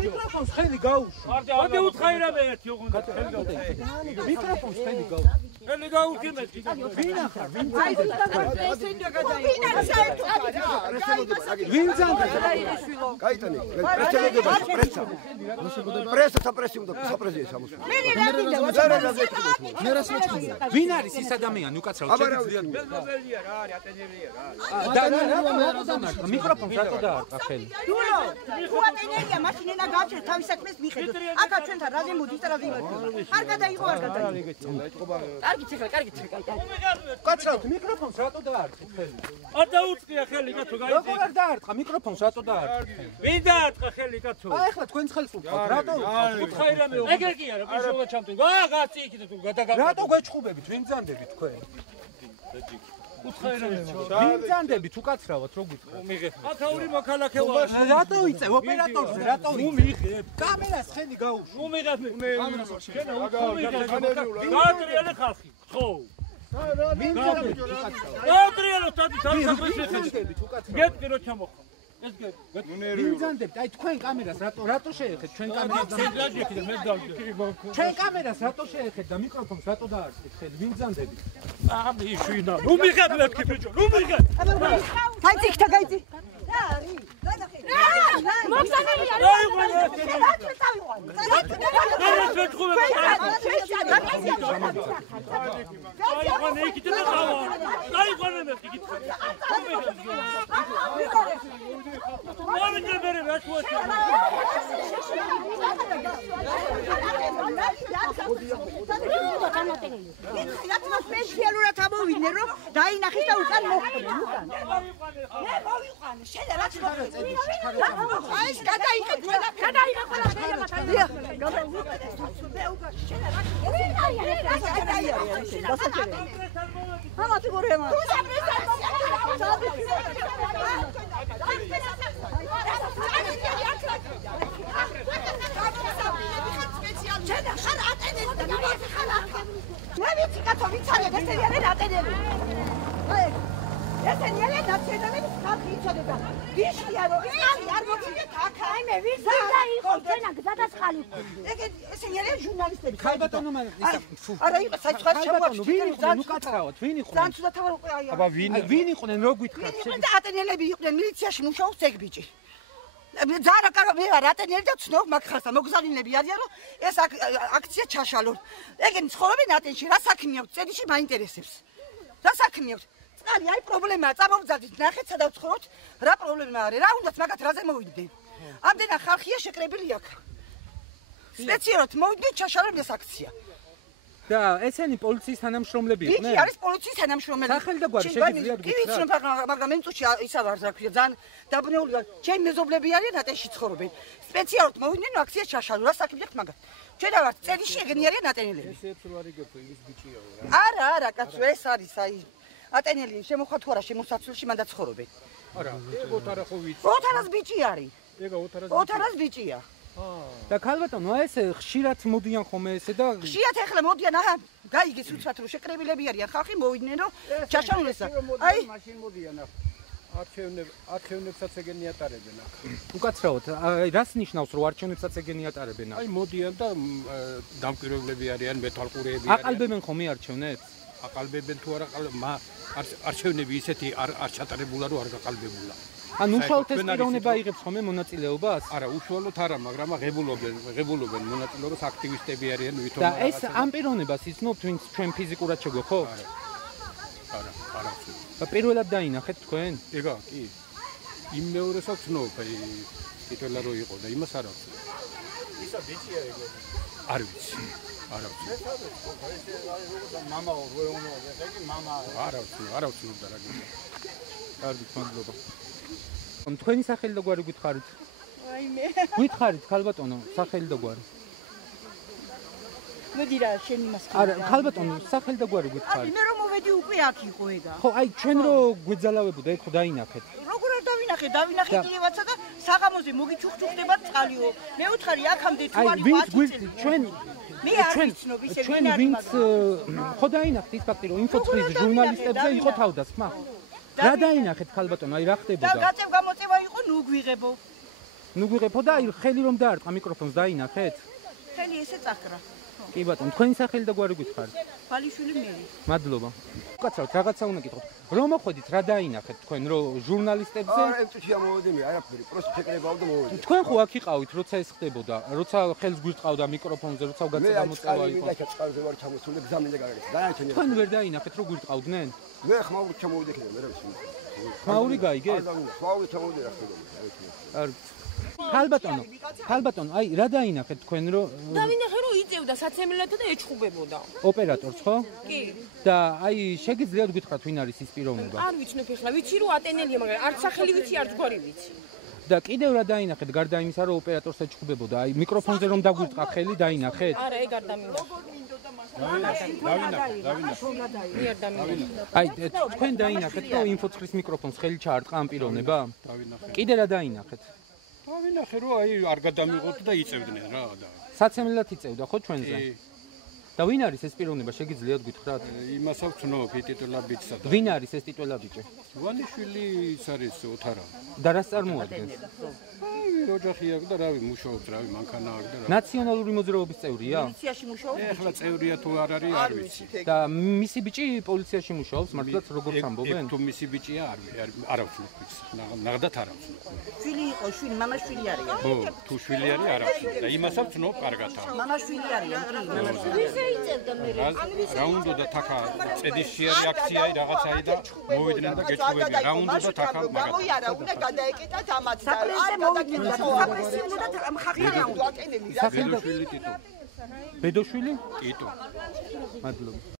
Mikrofons ხელი გაუშვა. Მოდი უთხაირამე ერთი ოღონდ. Mikrofons ხელი გაუშვა. ხელი გაუხდი მე. ვინ ახარ? ვინ აი ესენია გადაიღო. ვინ ძანდა? გაიტანე. პრესა საპრეზიდენტო სამოსული. მე რას მეჭმე? ვინ არის ის ადამიანი უკაცრავ შეგვიძლია? მეზობელია რა არის ატენერია რა. Mikrofons რატო დაარტყა ხელი? უატენერია მაშინ ენა გავჭერთ თავის საქმეს მიხედოთ. აქა ჩვენთან რაზე მოდის და რაზე იმართება. არ გადაიღო არ გადაიღო. კარგით ეხლა. უკაცრავ მიკროფონს რატო დაარტყით ხელი? არ დაუწყია ხელი კაცო გაიწი. როგორ არ დაარტყა მიკროფონს რატო დაარტყით? ვინ დაარტყა ხელი კაცო? აი ახლა თქვენს ხელს უწყობთ რატო? უთხაირამე. ეგერ კი არა პიშოვა ჩამთვი. გაცი იქით თუ გადაგა. რატო გვეჭხუბებით? ვინ ძანდებით თქვენ? უთხაირამე. ვინ ძანდებით უკაცრავად რო გითხრა? მიღებ. აქაური მოქალაქე ვარ. რატო იწე ოპერატორზე რატო იწე? მიღებ. კამერას ხელი გაუშვა. მიღებ. კამერას შენ გაატრიალე ხალხი. ხო. ვინ ძანდებით უკაცრავად? გაატრიალე თავი საქმეს ძანდებით უკაცრავად? გეტყვი რო ჩამოხო. ეს გეტყვი. ვინ ძანდებთ? აი თქვენ კამერას რატო შეეხეთ ჩვენ კამერას? ჩვენ კამერას რატო შეეხეთ და მიკროფონს რატო დაარტყით ხელი? ვინ ძანდებით? ამიშვინა. ნუ მიღებ მეთქი ბიჭო. ნუ მიღებ. გაიწი ხთა გაიწი. რა არის? მოგზანელია. აი გადაიღე ყველა გადაიღე ყველა ესენი არის ნაციონალების ხალხი იცოდება. ვიშია რომ არ მოციდეთ აქ. აი მე ვის დაიყო ჩვენა გზადასხალი. ესენი არის ჟურნალისტები. ხალბატონო არა იყო საჩხარ ხალბატონო ვინ იყვნენ უკაცრავად? ვინ იყვნენ? ძანცუდა თავი უკვე აი. აბა ვინ იყვნენ რო გითხრათ? და ატენელები იყვნენ მილიციაში მუშაობს ეგ ბიჭი. ზარა კარო მე ვარ ატენელი და ცნობ მაგ ხალხს მოგზაურინები არიან რომ ეს აქცია ჩაშალონ. ეგენი ცხოვრობენ ატენში რა საქმე აქვს? წედიში მაინტერესებს. რა საქმე აქვს? წალი აი პრობლემაა წამოვძადით ნახეთ სადაც ცხოვრობთ რა პრობლემა არის რა უნდათ მაგათ რაზე მოვიდნენ ამდენა ხალხია შეკრებილი აქ სპეციალურად მოვიდნენ ჩაშალონ ეს აქცია და ესენი პოლიციის თანამშრომლები იყვნენ? კი არის პოლიციის თანამშრომლები სახელი და გვარი შეგიძლიათ გითხრათ? კი ვიცნობ მაგრამ მე წუთში ისა ვარ რა ქვია ძალიან დაბრუნებული ვარ ჩემი მეზობლები არიან ატენში ცხოვრობენ სპეციალურად მოვიდნენ აქცია ჩაშალონ რა საქმე აქვს მაგათ ჩვენ ვარ წედიში ეგენი არიან ატენელები ესეც რო არ იგებო ის ბიჭიაო რა არა კაცო ეს არის აი ატენელი შემოხვა თუ არა შემოსაცულში მან დაცხოვრობენ. არა, ეგ ოთარა ხო ვიცი. ოთარას ბიჭი არის. ეგა ოთარას ბიჭია. და ქალბატონო ეს ხშირად მოდიან ხომ ესე და ხშირად ახლა მოდიან აჰა გაიგეს უცბად რომ შეკრებილები არიან ხალხი მოვიდნენ რომ ჩაშალონ ესა. აი მაშინ მოდიან არჩევნებსაც ეგენი ატარებენ აქ. უკაცრავად რას ნიშნავს რომ არჩევნებსაც ეგენი ატარებენ აქ? აი მოდიან და დამკვირვებლები არიან, მეთვალყურეები არიან. აყალბებენ ხომ არჩევნებს? აყალბებენ თუ არა არჩევნები ისეთი არ ჩატარებულა რომ არ გაყალბებულა. ანუ უშუალოდ ეს პიროვნება იღებს ხოლმე მონაწილეობას? არა, უშუალოდ არა, მაგრამ ღებულობენ მონაწილეობას აქტივისტები არიან ვითომ და ეს ამ პიროვნებას იცნობთ ვინც ჩვენ ფიზიკურად შეგვეხოთ? არა. და პირველად დაინახეთ თქვენ? ეგა, კი. იმ მეორესაც ვცნობ, აი, თითოეულა რო იყო და იმას არ აქვს. ისა ბიჭია ეგ. არ ვიცი. არ ვიცი. არ ვიცი და რა გიქნა. კარგი, მადლობა. თქვენი სახელი და გვარი გითხარით? აი მე. გითხარით ქალბატონო, სახელი და გვარი. მოდი რა, შენ იმას კი. არა, ქალბატონო, სახელი და გვარი გითხარით. მე რომ მოვედი უკვე აქ იყო ეგა. ხო, აი ჩვენ რო გვეძალავებოდა, ეგ ხო დაინახეთ. როგორ არ დავინახე კიდევაცა და საღამოზე მოგიჩუხჩუხდება წყალიო. მე უთხარი აქამდე თუ აი არის ვინც ჩვენ მე არ ვიცნობ ისე ჩვენ ვინც ხო დაინახეთ ის ფაქტი რომ ინფოცხრის ჟურნალისტებზე იყო თავდასხმა. რა დაინახეთ ქალბატონო, აი რა და ხდებოდა? გაწევ გამოწევა იყო ნუ გვიღებო. ნუ გვიღებო და აი ხელი რომ დაარტყა მიკროფონს დაინახეთ? ხელი ესე წაკრა. კი ბატონო, თქვენი სახელი და გვარი გითხარით? ბალიშვილი მე. მადლობა. უკაცრავთ, რაღაცა უნდა გითხოთ. რომ მოხვედით, რა დაინახეთ თქვენ, რომ ჟურნალისტებზე? არა, წუთია მოვედი მე, არაფერი, პროსტ შეკრებავ და მოვედი. თქვენ ხო აქ იყავით, როცა ეს ხდებოდა, როცა ხელს გვირტყავდა მიკროფონზე, როცა გაწევ გამოწევა იყო. მე წყალზე ვარ ჩამოსული და გზამინდა გარეთ. დააჩენე. თქვენ ვერ დაინახეთ, რომ გვირტყავდნენ? მე ხმაური ჩამოვედი კიდე, მე რა ვიცი. ხმაური გაიგეთ? ხმაური ჩამოვედი რა ხდება. არ ქალბატონო, აი რა დაინახეთ თქვენ, რომ დავინახე რომ იწევდა საცემლელად და ეჩხუბებოდა. ოპერატორს ხო? კი. და აი შეგიძლიათ გითხრათ ვინ არის ის პიროვნება? არ ვიცნობ ეხლა, ვიცი რომ ატენელია, მაგრამ არც სახელი ვიცი, არც გვარი ვიცი. და კიდევ რა დაინახეთ გარდა იმისა, რომ ოპერატორს ეჩხუბებოდა? აი მიკროფონზე რომ დაგვირტყა ხელი დაინახეთ? არა, ეგ არ დამინახე. აი თქვენ დაინახეთ, რომ ინფოცხრის მიკროფონს ხელი ჩაარტყა ამ პიროვნება? დავინახე. კიდე რა დაინახეთ? დავინახე რომ აი არ გადამიღოთ და იწევდნენ რა და. საცემლელად იწევდა ხო ჩვენზე? და ვინ არის ეს პიროვნება შეგიძლიათ გითხრათ? იმასაც ვცნობ ტიტულაბიჩსა და. ვინ არის ეს ტიტულაბიჭი? ივანიშვილი ის არის ოთარა. და რას წარმოადგენს? აი ოჯახი აქვს და რავი მუშაობს რავი მანქანა აქვს და რავი. ნაციონალური მოძრაობის წევრია? პოლიციაში მუშაობს? ეხლა წევრია თუ არ არის არ ვიცი. და მისი ბიჭი პოლიციაში მუშაობს, მართლაც როგორც ამბობენ? თუ მისი ბიჭია არ ვცნობ ის. ნახდათ არ ვცნობ. შვილი იყო, შვილი, მამა შვილი არის. ხო, თუ შვილი არის არ ვცნობ და იმასაც ვცნობ კარგად. მამა შვილი არის, მამა შვილი. რა უნდა და თაკა წედიშიერი აქციაი რაღაცაი და მოვიდნენ და გეჩხუბებიან. რა უნდა და თაკა მაგათ. გამოიარა, უნდა გადაეკეტათ ამაც. საპრესზე მოვიდნენ, საპრესზე უნდა ხახი რა უნდა. სახელი და ბედოშვილი ტიტო. ბედოშვილი? ტიტო. მადლობა.